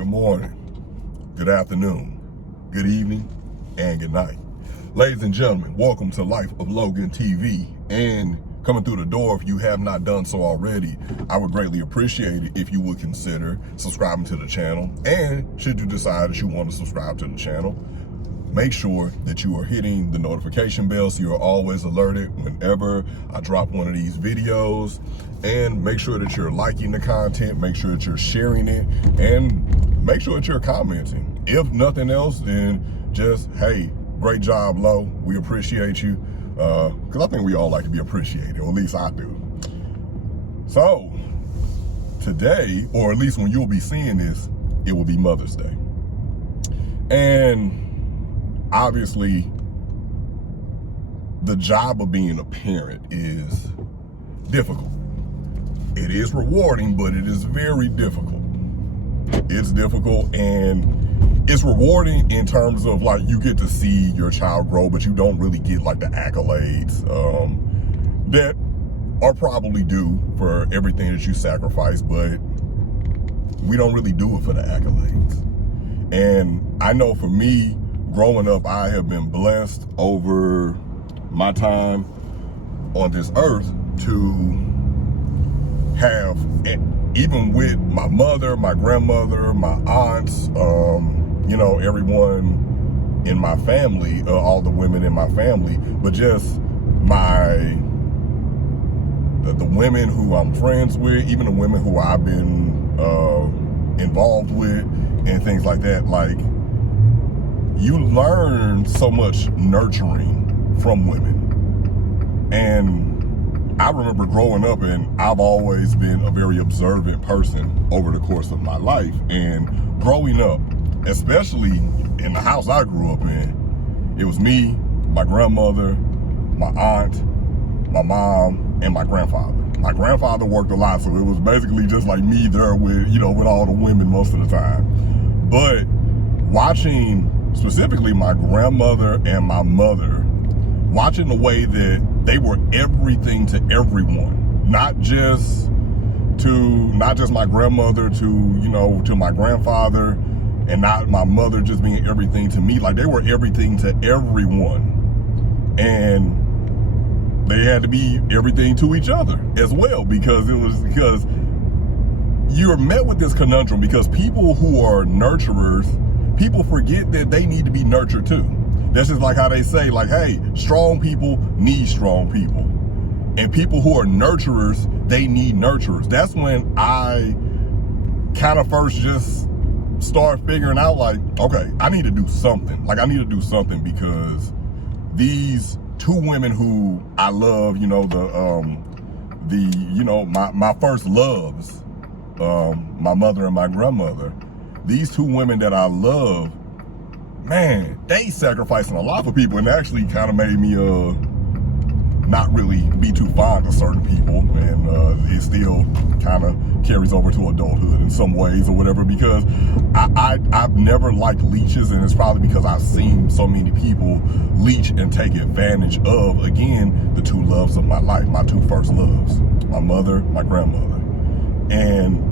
good morning, good afternoon, good evening, and good night. Ladies and gentlemen, welcome to Life of Logan TV. And coming through the door, if you have not done so already, I would greatly appreciate it if you would consider subscribing to the channel. And should you decide that you want to subscribe to the channel, make sure that you are hitting the notification bell so you are always alerted whenever I drop one of these videos. And make sure that you're liking the content, make sure that you're sharing it, and make sure that you're commenting. If nothing else, then just, hey, great job, Lo. We appreciate you. Because I think we all like to be appreciated, or at least I do. So, today, or at least when you'll be seeing this, it will be Mother's Day. And obviously, the job of being a parent is difficult. It is rewarding, but it is very difficult. It's difficult, and it's rewarding in terms of, like, you get to see your child grow, but you don't really get, like, the accolades that are probably due for everything that you sacrifice, but we don't really do it for the accolades. And I know for me, growing up, I have been blessed over my time on this earth to have, even with my mother, my grandmother, my aunts, you know, everyone in my family, all the women in my family, but just the women who I'm friends with, even the women who I've been involved with and things like that. Like, you learn so much nurturing from women. And I remember growing up, and I've always been a very observant person over the course of my life. And growing up, especially in the house I grew up in, it was me, my grandmother, my aunt, my mom, and my grandfather. My grandfather worked a lot, so it was basically just like me there with, you know, with all the women most of the time. But watching specifically my grandmother and my mother, watching the way that they were everything to everyone, not just my grandmother to, you know, to my grandfather, and not my mother just being everything to me. Like, they were everything to everyone. And they had to be everything to each other as well, because you're met with this conundrum, because people who are nurturers, people forget that they need to be nurtured too. That's just like how they say, like, hey, strong people need strong people. And people who are nurturers, they need nurturers. That's when I kind of first just start figuring out, like, okay, I need to do something. Like, I need to do something, because these two women who I love, you know, my first loves, my mother and my grandmother, these two women that I love, man, they sacrificing a lot for people, and actually kind of made me not really be too fond of certain people, and it still kind of carries over to adulthood in some ways or whatever, because I've never liked leeches, and it's probably because I've seen so many people leech and take advantage of, again, the two loves of my life, my two first loves, my mother, my grandmother. And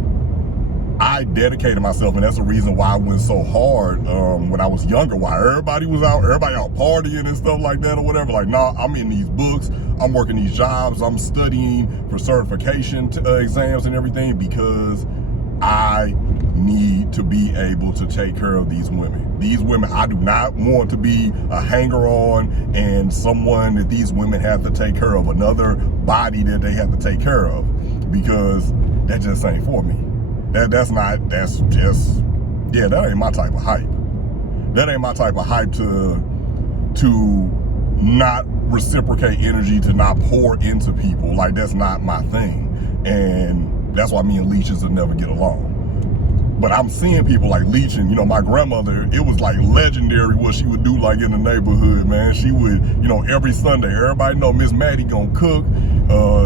I dedicated myself, and that's the reason why I went so hard when I was younger, why everybody out partying and stuff like that or whatever. Like, nah, I'm in these books, I'm working these jobs, I'm studying for certification exams and everything, because I need to be able to take care of these women. These women, I do not want to be a hanger-on and someone that these women have to take care of, another body that they have to take care of, because that just ain't for me. That ain't my type of hype. That ain't my type of hype to not reciprocate energy, to not pour into people. Like, that's not my thing. And that's why me and leeches will never get along. But I'm seeing people like leeching. You know, my grandmother, it was like legendary what she would do, like, in the neighborhood, man. She would, you know, every Sunday, everybody know Miss Maddie gonna cook.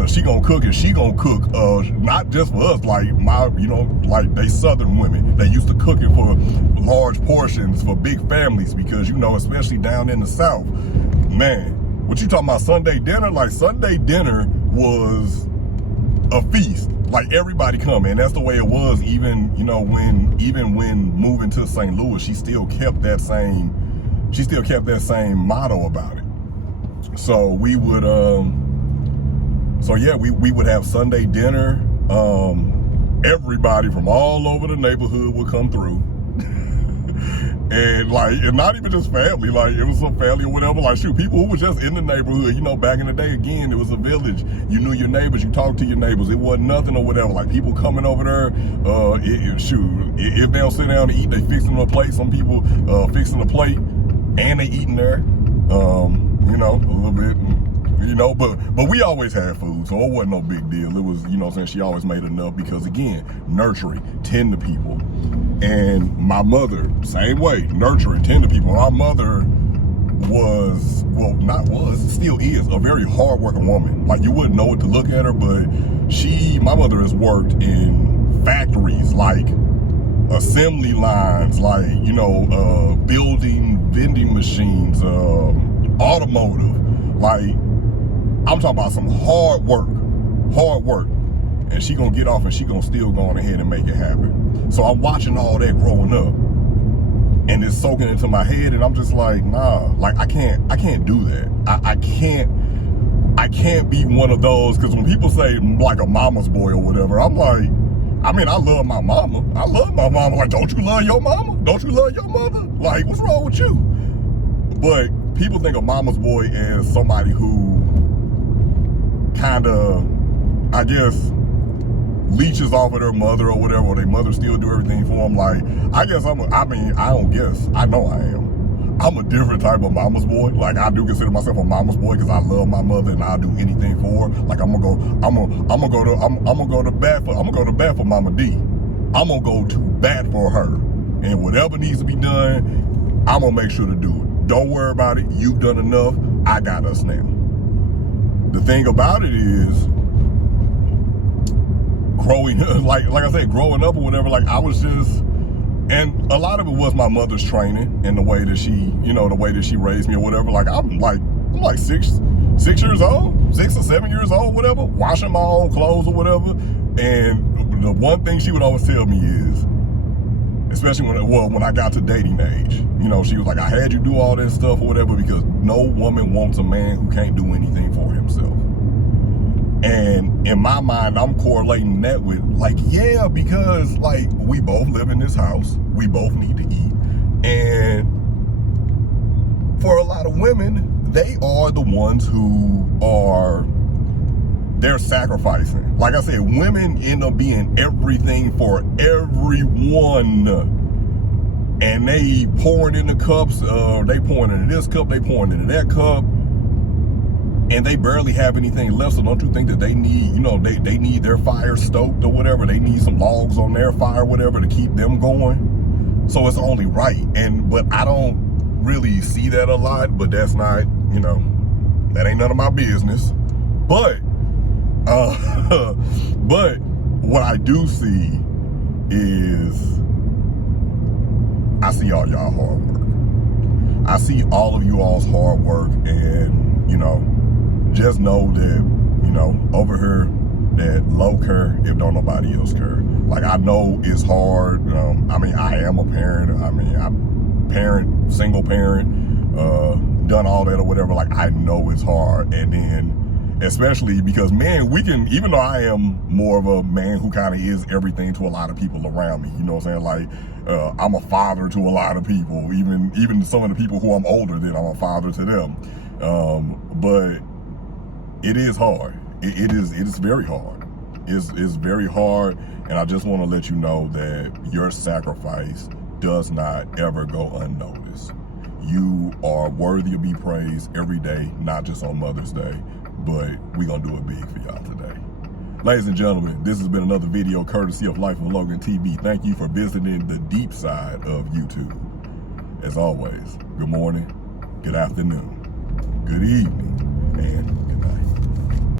She gonna cook, and she gonna cook, not just for us, like like they Southern women. They used to cook it for large portions for big families, because, you know, especially down in the South, man, what you talking about Sunday dinner? Like, Sunday dinner was a feast. like everybody come, and that's the way it was. Even when moving to St. Louis, she still kept that same motto about it. So we would we would have Sunday dinner. Everybody from all over the neighborhood would come through. And not even just family, like it was some family or whatever, like shoot, people who were just in the neighborhood, back in the day, again, it was a village. You knew your neighbors, you talked to your neighbors. It wasn't nothing or whatever, like people coming over there, if they don't sit down to eat, they fixing a plate. Some people fixing a plate and they eating there, a little bit, but we always had food, so it wasn't no big deal. It was, she always made enough because, again, nurturing, tend to people. And my mother, same way, nurturing, tend to people. My mother still is a very hardworking woman. Like, you wouldn't know it to look at her, but my mother has worked in factories, like assembly lines, like, building vending machines, automotive, like, I'm talking about some hard work, and she gonna get off and she gonna still go on ahead and make it happen. So I'm watching all that growing up, and it's soaking into my head, and I'm just like, nah, like I can't do that. I can't be one of those, because when people say like a mama's boy or whatever, I'm like, I love my mama. I love my mama. Like, don't you love your mama? Don't you love your mother? Like, what's wrong with you? But people think of mama's boy as somebody who kind of, I guess, leeches off of their mother or whatever, or their mother still do everything for them. Like, I guess I know I am. I'm a different type of mama's boy. Like, I do consider myself a mama's boy because I love my mother and I'll do anything for her. Like, I'm gonna go to bat for Mama D. I'm gonna go to bat for her, and whatever needs to be done, I'm gonna make sure to do it. Don't worry about it. You've done enough. I got us now. The thing about it is, growing up or whatever, like I was just, and a lot of it was my mother's training and the way that she raised me or whatever. Like I'm like 6 years old, 6 or 7 years old, whatever, washing my own clothes or whatever. And the one thing she would always tell me is, especially when I got to dating age, she was like, I had you do all that stuff or whatever because no woman wants a man who can't do anything for himself. And in my mind, I'm correlating that with like, yeah, because like we both live in this house, we both need to eat. And for a lot of women, they are the ones they're sacrificing. Like I said, women end up being everything for everyone. And they pouring in the cups, they pouring into this cup, they pouring into that cup. And they barely have anything left. So don't you think that they need, they need their fire stoked or whatever. They need some logs on their fire, whatever, to keep them going. So it's only right. But I don't really see that a lot, but that's not, that ain't none of my business. But what I do see is, I see all y'all hard work. I see all of you all's hard work, and, just know that, over here, that low care if don't nobody else care. Like, I know it's hard. I am a parent. I'm single parent, done all that or whatever. Like, I know it's hard. And then, especially because, man, even though I am more of a man who kind of is everything to a lot of people around me, you know what I'm saying? Like, I'm a father to a lot of people, even some of the people who I'm older than, I'm a father to them. But it is hard. It is very hard. It's very hard. And I just want to let you know that your sacrifice does not ever go unnoticed. You are worthy to be praised every day, not just on Mother's Day, but we're going to do it big for y'all today. Ladies and gentlemen, this has been another video courtesy of Life of Logan TV. Thank you for visiting the deep side of YouTube. As always, good morning, good afternoon, good evening, and